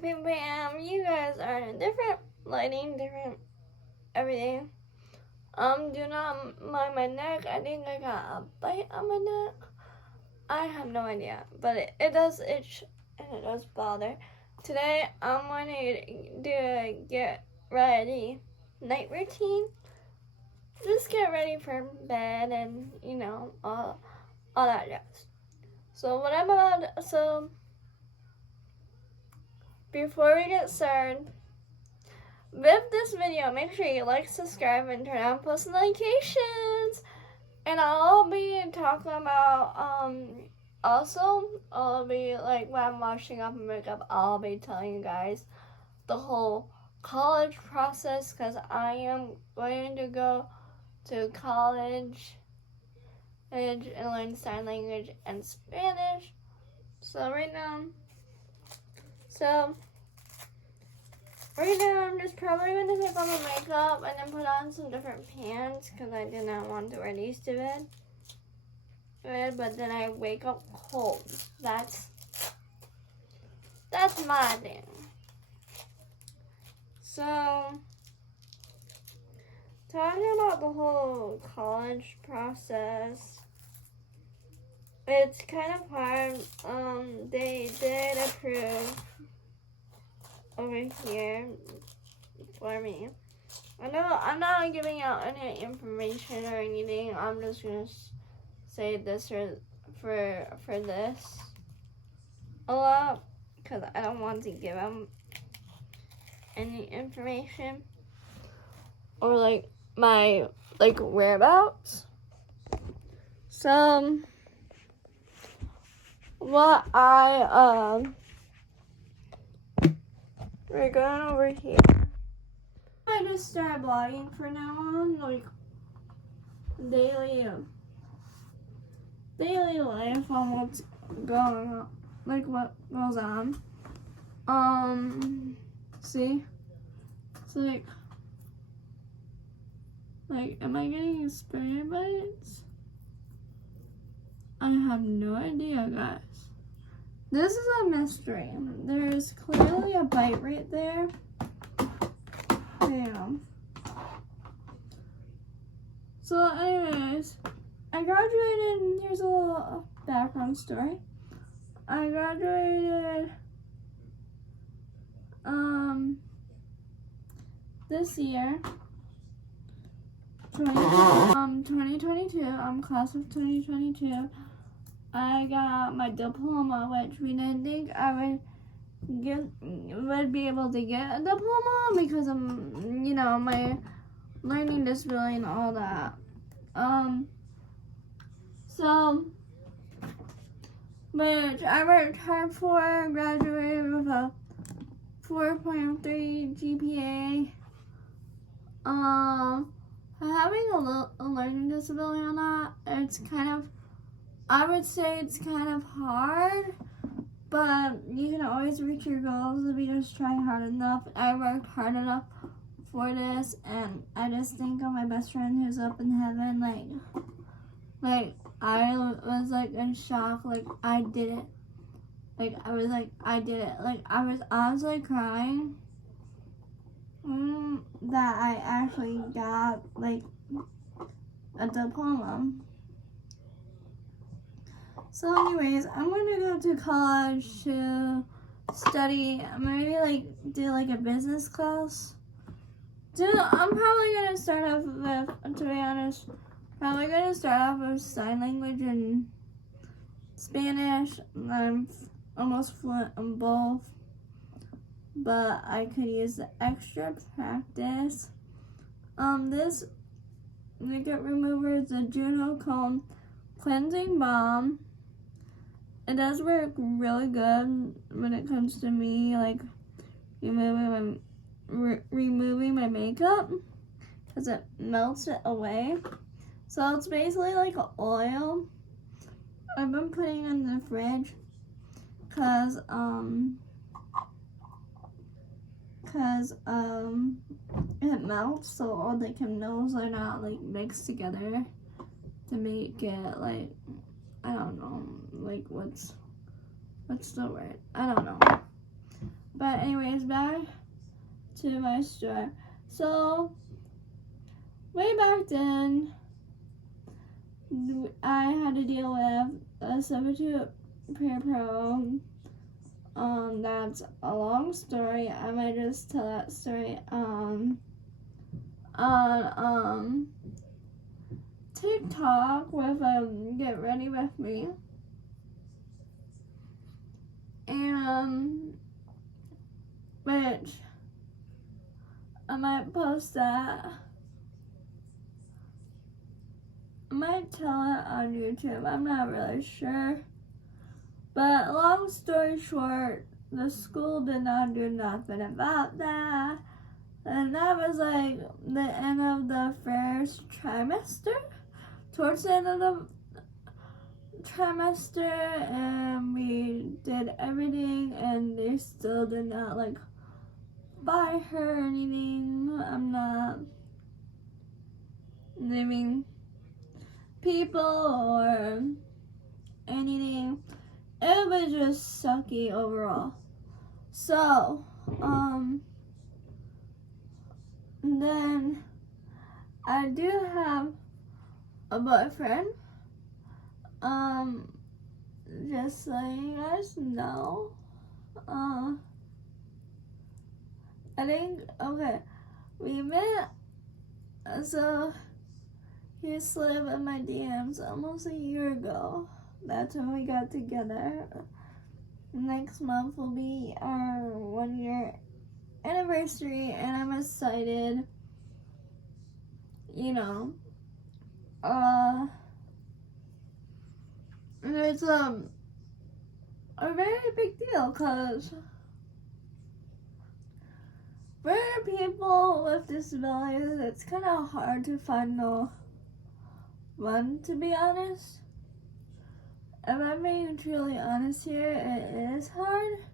Bam. You guys are in different lighting, different everything. Do not mind my neck. I think I got a bite on my neck. I have no idea, but it does itch and it does bother. Today I'm going to get ready. Night routine. Just get ready for bed and all that jazz. So before we get started with this video, make sure you like, subscribe, and turn on post notifications. And I'll be talking about also I'll be like when I'm washing up my makeup, I'll be telling you guys the whole college process because I am going to go to college and learn sign language and Spanish. So right now I'm just probably going to take off my makeup and then put on some different pants because I did not want to wear these to bed. But then I wake up cold. That's my thing. So, talking about the whole college process, it's kind of hard. They did approve over here for me. I know I'm not giving out any information or anything. I'm just gonna say this for this a lot because I don't want to give them any information or my whereabouts. So what we're going over here. I just started blogging from now on, daily life on what's going on, what goes on. See? It's am I getting spray bites? I have no idea, guys. This is a mystery. There's clearly a bite right there. Damn. So anyways, I graduated, here's a little background story. I graduated this year, 2022, I'm class of 2022. I got my diploma, which we didn't think I would be able to get a diploma because of, my learning disability and all that. Which I worked hard for, graduated with a 4.3 GPA. Having a learning disability on that, I would say it's kind of hard, but you can always reach your goals if you just try hard enough. I worked hard enough for this, and I just think of my best friend who's up in heaven, I was in shock, I did it. I did it. I was honestly crying that I actually got, a diploma. So anyways, I'm going to go to college to study, maybe, do, a business class. I'm probably going to start off with, to be honest, sign language and Spanish. I'm almost fluent in both, but I could use the extra practice. This makeup remover is a Juno Cone Cleansing Balm. It does work really good when it comes to me, removing my makeup, because it melts it away. So it's basically like an oil. I've been putting it in the fridge because it melts, so all the chemicals are not mixed together to make it I don't know, what's the word? I don't know. But anyways, back to my story. So way back then, I had to deal with a substitute parapro. That's a long story. I might just tell that story on TikTok with Get Ready With Me. And which I might post that. I might tell it on YouTube. I'm not really sure. But long story short, the school did not do nothing about that. And that was like the end of the first trimester. Towards the end of the trimester, and we did everything, and they still did not like buy her anything. I'm not naming people or anything. It was just sucky overall. So, then I do have a boyfriend. Just letting you guys know. I think, okay, we met, so he slid in my DMs almost a year ago. That's when we got together. Next month will be our 1 year anniversary, and I'm excited. You know, and it's a very big deal, because for people with disabilities, it's kind of hard to find the one, to be honest. If I'm being truly honest here, it is hard.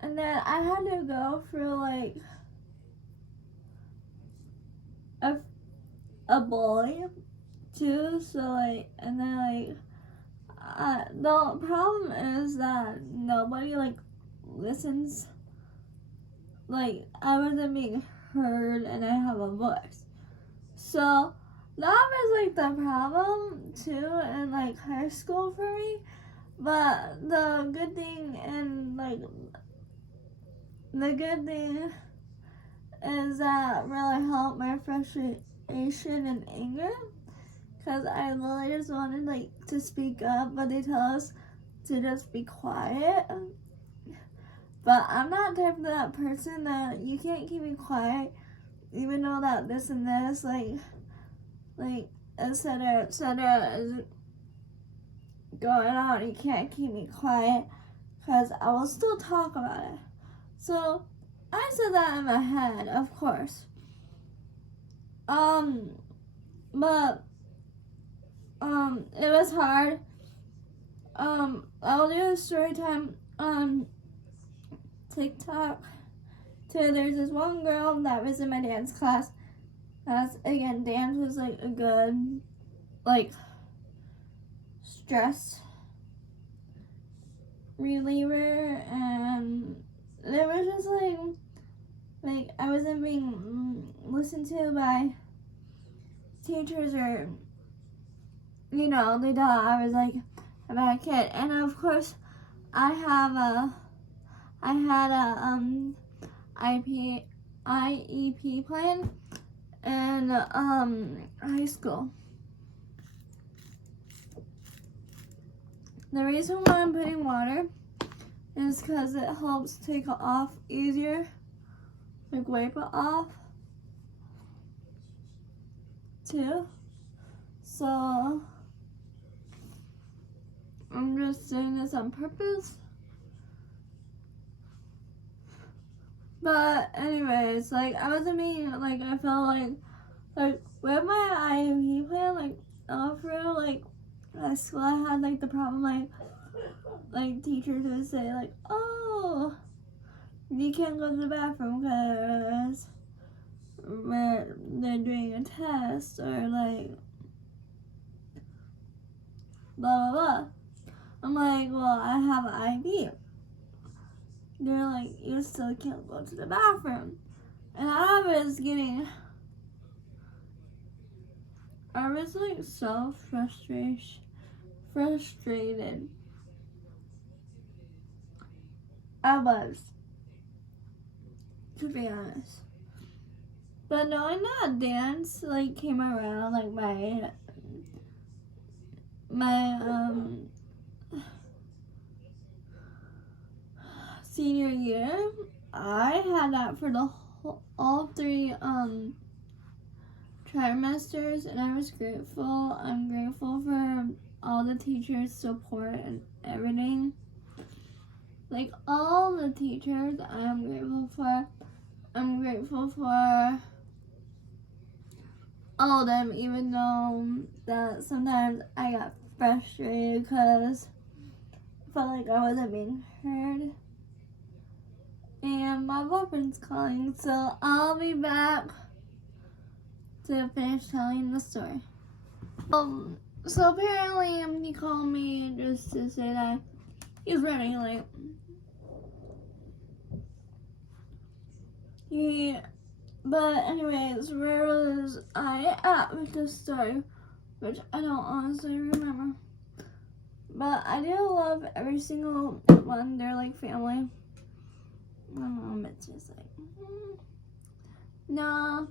And then I had to go through like a bully too, so like, and then like, the problem is that nobody like listens. Like, I wasn't being heard, and I have a voice. So that was like the problem too in like high school for me. But the good thing is that really helped my frustration and anger, because I literally just wanted like to speak up, but they tell us to just be quiet. But I'm not the type of that person that you can't keep me quiet, even though that this and this, like etc. is going on. You can't keep me quiet, because I will still talk about it. So I said that in my head, of course. But it was hard. I'll do a story time on TikTok too. There's this one girl that was in my dance class. That's, again, dance was like a good like stress reliever, and it was just like I wasn't being listened to by teachers, or you know, they thought I was like a bad kid. And of course I had a IEP plan in high school. The reason why I'm putting water is because it helps take it off easier, like wipe it off too. So I'm just doing this on purpose. But anyways, like I wasn't being like, I felt like with my IEP plan, like all through like at school, I had like the problem like teachers would say like, oh, you can't go to the bathroom because they're doing a test, or like blah blah blah. I'm like, well, I have an IEP. they're like, you still can't go to the bathroom. And I was like so frustrated. I was, to be honest. But knowing that dance like came around like my senior year, I had that for the all 3 trimesters, and I was grateful. I'm grateful for all the teachers' support and everything. Like all the teachers, I'm grateful for. I'm grateful for all of them, even though that sometimes I got frustrated because I felt like I wasn't being heard. And my boyfriend's calling, so I'll be back to finish telling the story. So apparently he called me just to say that he's running late. But anyways, where was I at with this story? Which I don't honestly remember. But I do love every single one. They're like family. My mom, it's just like, no.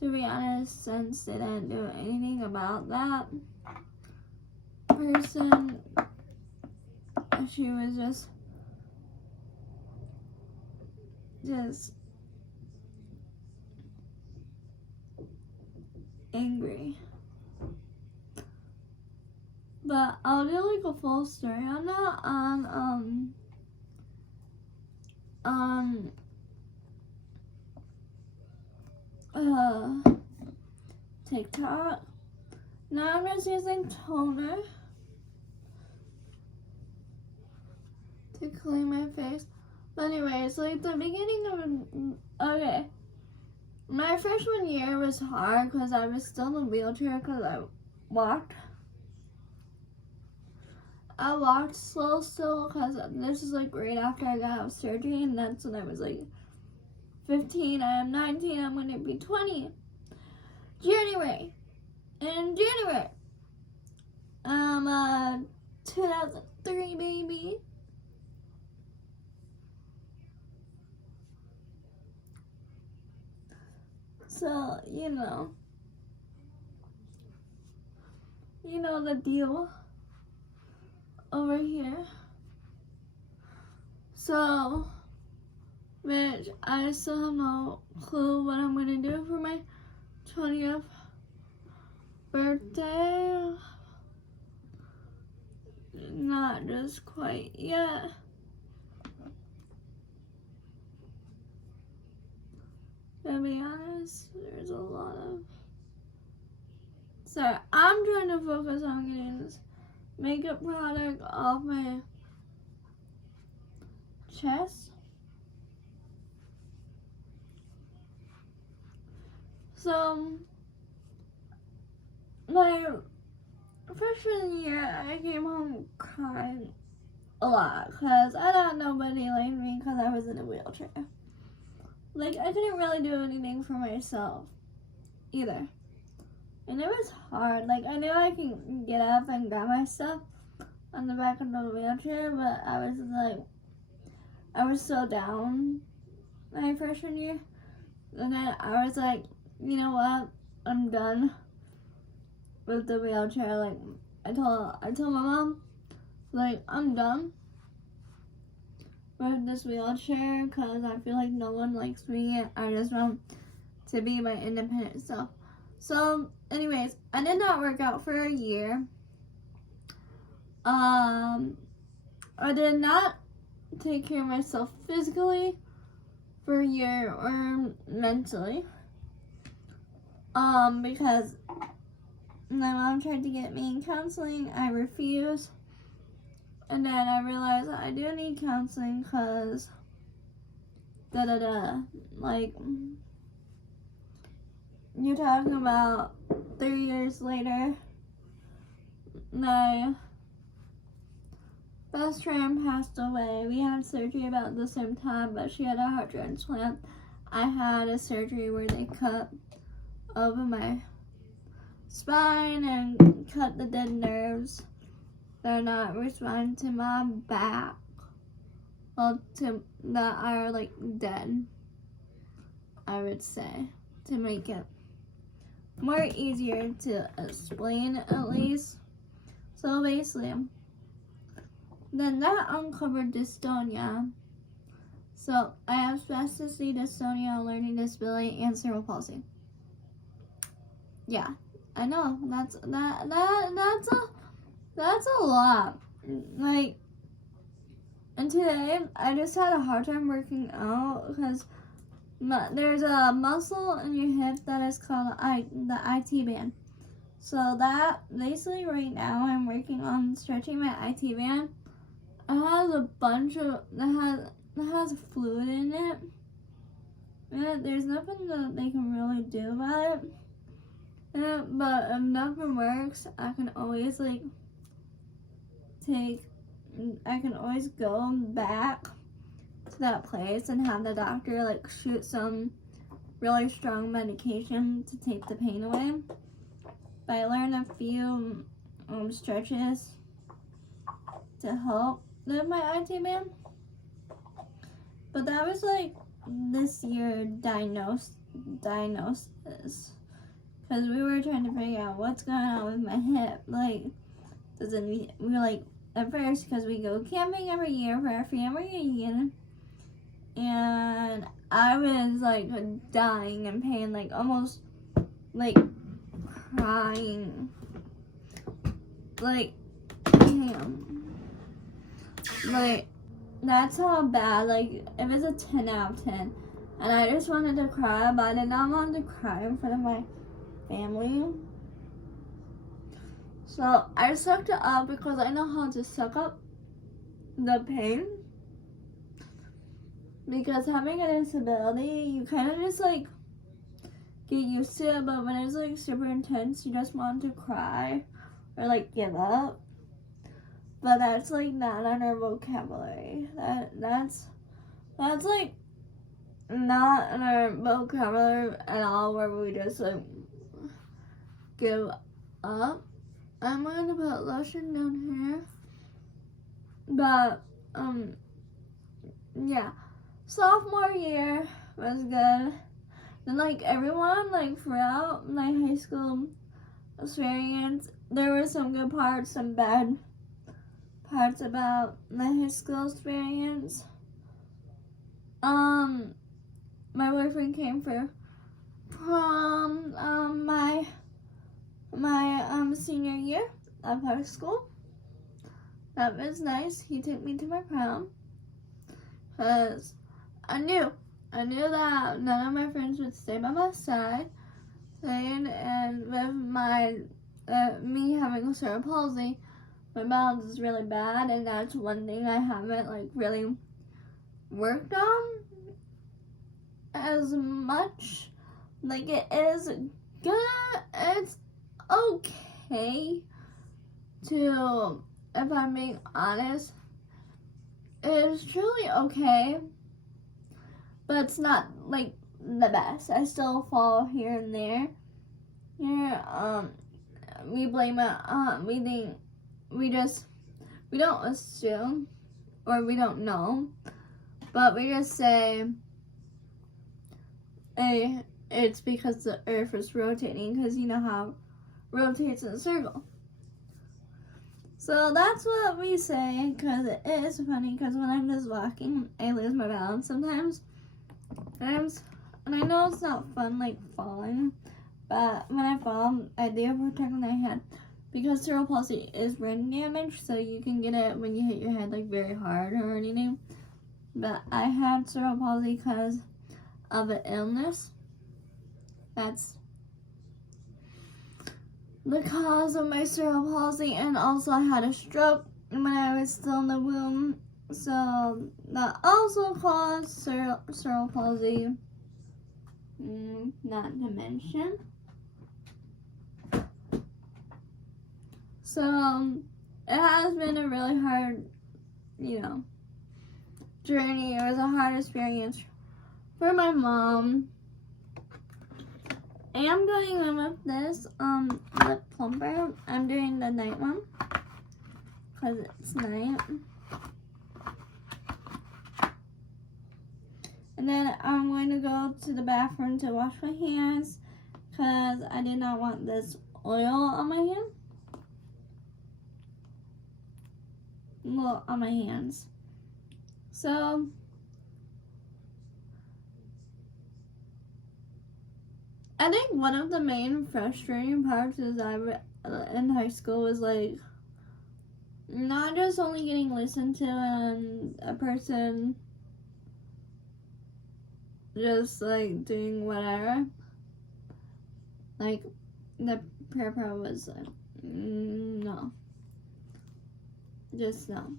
To be honest, since they didn't do anything about that person, she was just angry. But I'll do like a full story on that on TikTok. Now I'm just using toner to clean my face. But anyways, like the beginning of my freshman year was hard because I was still in a wheelchair because I walked slow still because this is like right after I got out of surgery, and that's when I was like 15. I am 19. I'm going to be 20. January. 2003, baby. So, you know the deal over here. So, which I still have no clue what I'm gonna do for my 20th birthday. Not just quite yet. To be honest, there's a lot of... So, I'm trying to focus on getting this makeup product off my chest. So, my freshman year, I came home crying a lot because I thought nobody liked me because I was in a wheelchair. Like, I couldn't really do anything for myself either. And it was hard. Like, I knew I could get up and grab my stuff on the back of the wheelchair, but I was so down my freshman year. And then I was like, you know what? I'm done with the wheelchair. Like, I told my mom, like, I'm done with this wheelchair because I feel like no one likes me. I just want to be my independent self. So, anyways, I did not work out for a year. I did not take care of myself physically for a year or mentally. Because my mom tried to get me in counseling. I refused. And then I realized I do need counseling because like, you're talking about 3 years later, my best friend passed away. We had surgery about the same time, but she had a heart transplant. I had a surgery where they cut over my spine and cut the dead nerves. They're not responding to my back. Well, to that are like dead, I would say, to make it more easier to explain at least. So basically, then that uncovered dystonia. So I have spasticity, dystonia, learning disability, and cerebral palsy. Yeah, I know that's a lot. Like, and today I just had a hard time working out because there's a muscle in your hip that is called the IT band. So that basically right now I'm working on stretching my IT band. It has a bunch of it has fluid in it. And there's nothing that they can really do about it. But if nothing works, I can always go back to that place and have the doctor shoot some really strong medication to take the pain away. But I learned a few stretches to help with my IT band. But that was this year diagnosis. Because we were trying to figure out what's going on with my hip. At first, because we go camping every year for our family reunion. And I was dying in pain, almost crying. Damn. That's how bad, it was a 10 out of 10. And I just wanted to cry, but I did not want to cry in front of my family. So I sucked it up because I know how to suck up the pain. Because having a disability, you kind of just get used to it, but when it's super intense, you just want to cry or give up. But that's not on our vocabulary. That's not in our vocabulary at all, where we just give up. I'm gonna put lotion down here. But yeah. Sophomore year was good. Then everyone throughout my high school experience, there were some good parts, some bad parts about my high school experience. My boyfriend came for prom my senior year of high school. That was nice. He took me to my prom because I knew that none of my friends would stay by my side. And with me having cerebral palsy, my balance is really bad, and that's one thing I haven't really worked on as much. It is good. It's okay to, if I'm being honest, it is truly okay, but it's not the best. I still fall here and there. We blame it. We don't assume, or we don't know, but we just say, hey, it's because the earth is rotating, because you know how it rotates in a circle. So that's what we say, because it is funny, because when I'm just walking, I lose my balance sometimes. And I know it's not fun, falling, but when I fall, I do protect my head, because cerebral palsy is brain damage, so you can get it when you hit your head, very hard or anything. But I had cerebral palsy because of an illness. That's the cause of my cerebral palsy, and also I had a stroke when I was still in the womb, so that also caused cerebral palsy. Not to mention. So it has been a really hard journey. It was a hard experience for my mom. I am going in with this lip plumper. I'm doing the night one because it's night. And then I'm going to go to the bathroom to wash my hands because I did not want this oil on my hand. Well, on my hands. So I think one of the main frustrating parts is in high school was like not just only getting listened to and a person just like doing whatever. Like the prayer part was like no. Just no.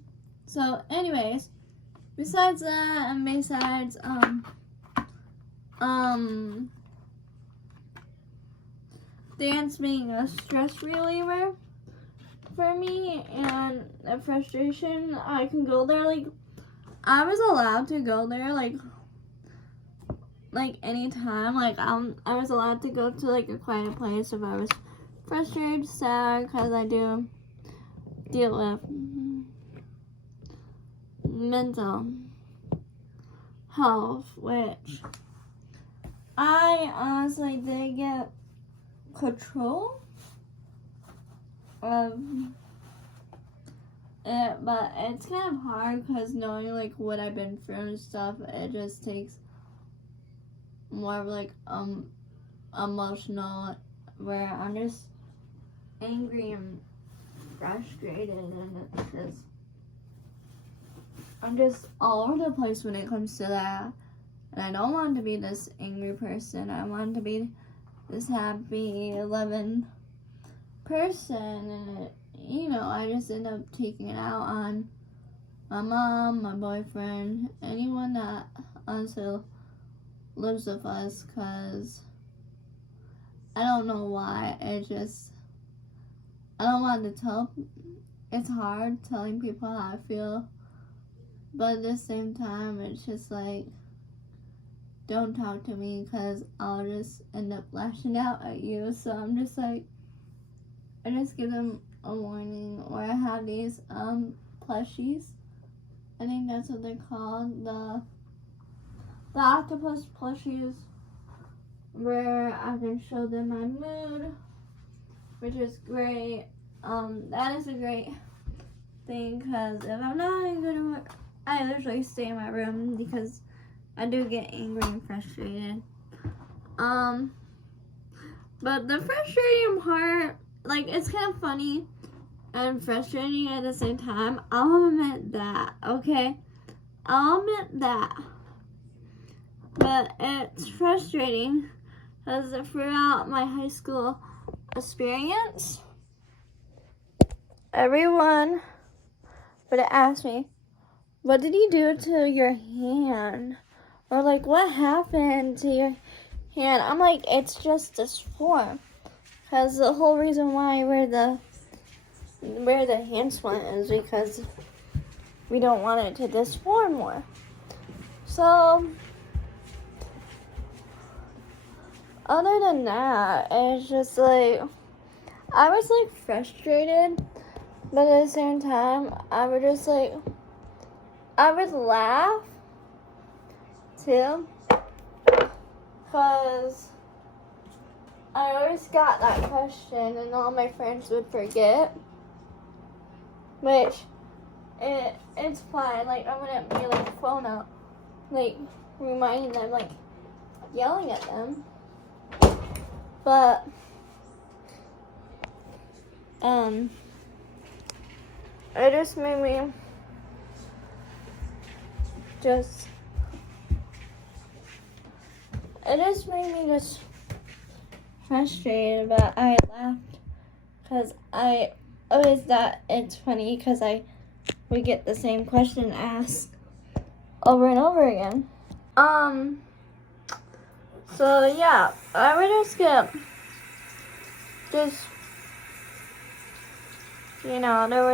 So anyways, besides that and besides dance being a stress reliever for me and a frustration, I can go there. Like I was allowed to go there like anytime. Like I was allowed to go to like a quiet place if I was frustrated, sad, because I do deal with mental health, which I honestly did get control of it, but it's kind of hard because knowing like what I've been through and stuff, it just takes more of like emotional, where I'm just angry and frustrated, and it's just I'm just all over the place when it comes to that. And I don't want to be this angry person. I want to be this happy, loving person. And I just end up taking it out on my mom, my boyfriend, anyone that also lives with us, because I don't know why. I don't want to tell. It's hard telling people how I feel, but at the same time, it's just like, don't talk to me because I'll just end up lashing out at you. So I'm just like, I just give them a warning. Or I have these plushies. I think that's what they're called. The octopus plushies, where I can show them my mood, which is great. That is a great thing, because if I'm not in good mood, I literally stay in my room because I do get angry and frustrated. But the frustrating part, like, it's kind of funny and frustrating at the same time. I'll admit that, okay? I'll admit that. But it's frustrating because throughout my high school experience, everyone would ask me, what did you do to your hand? Or like, what happened to your hand? I'm like, it's just this form. Because the whole reason why we're the hand splint is because we don't want it to disform more. So other than that, it's just like, I was like frustrated, but at the same time, I would just like, I would laugh too, because I always got that question and all my friends would forget, which it's fine. Like, I wouldn't be like phone out, like reminding them, like yelling at them, but it just made me just frustrated, but I laughed because I always thought it's funny because we get the same question asked over and over again. So yeah, I would just get there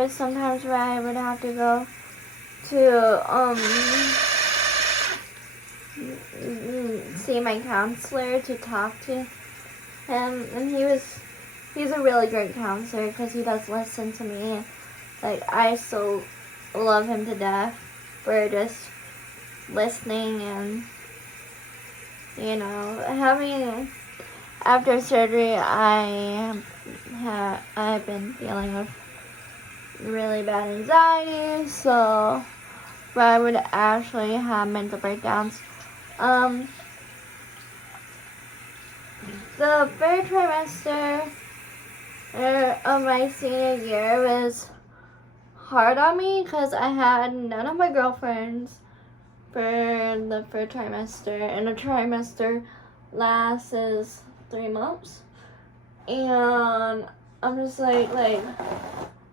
was sometimes where I would have to go to see my counselor to talk to him, and he's a really great counselor because he does listen to me. Like, I so love him to death for just listening and, you know, having, after surgery, I've been feeling with really bad anxiety, so I would actually have mental breakdowns. The third trimester of my senior year was hard on me because I had none of my girlfriends for the third trimester, and a trimester lasts 3 months, and I'm just like I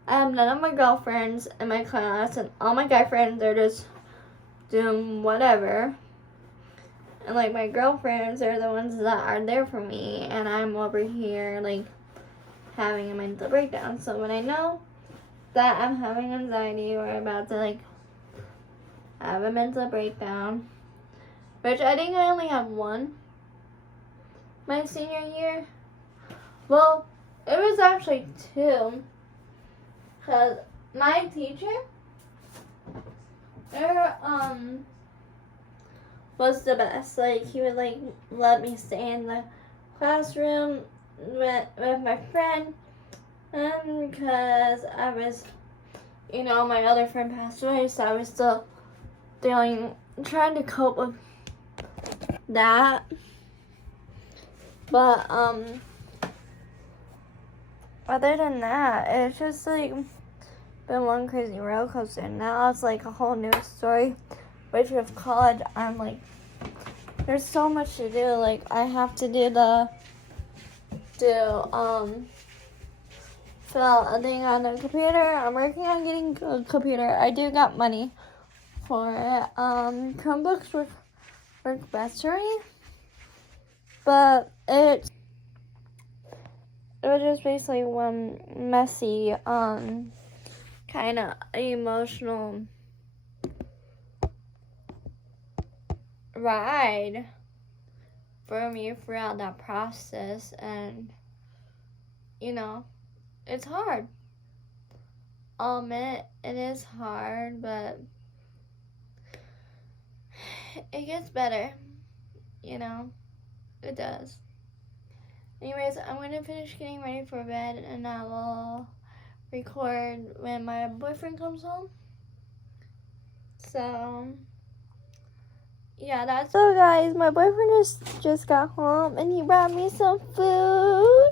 have none of my girlfriends in my class, and all my guy friends are just doing whatever. And, like, my girlfriends are the ones that are there for me, and I'm over here, like, having a mental breakdown. So when I know that I'm having anxiety or about to, like, have a mental breakdown, which I think I only have one my senior year. Well, it was actually 2, because my teacher, was the best. Like, he would, like, let me stay in the classroom with my friend, and because I was, you know, my other friend passed away, so I was still trying to cope with that. But other than that, it's just, like, been one crazy roller coaster. Now it's, like, a whole new story. Which with college, I'm like, there's so much to do. Like, I have to fill out a thing on the computer. I'm working on getting a computer. I do got money for it. Chromebooks work best for me, but it was just basically one messy, kind of emotional ride for me throughout that process, and, you know, it's hard. It is hard, but it gets better, you know, it does. Anyways, I'm going to finish getting ready for bed, and I will record when my boyfriend comes home. So yeah, that's so, guys. My boyfriend just got home, and he brought me some food.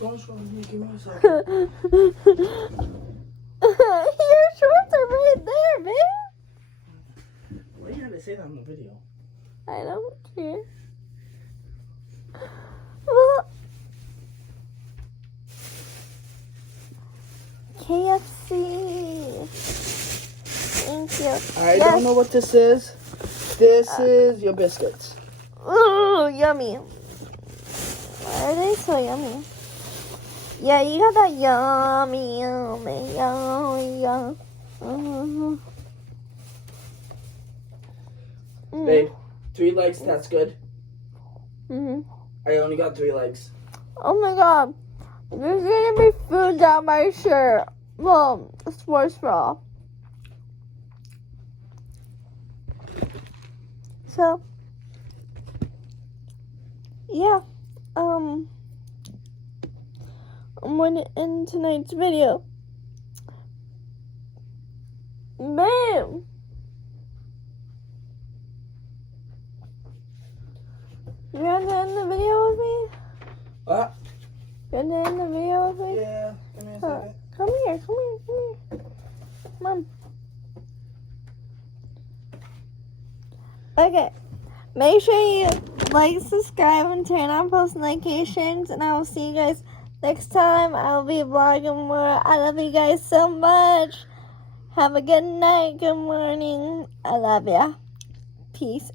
Don't show me. Give me a second. Your shorts are right there, man. Why you had to say that in the video? I don't care. Well, KFC. Thank you. I don't know what this is. This is your biscuits. Ooh, yummy. Why are they so yummy? Yeah, you got that yummy. Mm-hmm. Babe, 3 legs, that's good. Mm-hmm. I only got 3 legs. Oh my god. There's gonna be food down my shirt. Well, sports bra. So, yeah, I'm going to end tonight's video. Babe! You want to end the video with me? What? You want to end the video with me? Yeah, give me a second. Come here. Come on. Okay. Make sure you like, subscribe, and turn on post notifications, and I will see you guys next time. I'll be vlogging more. I love you guys so much. Have a good night, good morning. I love ya. Peace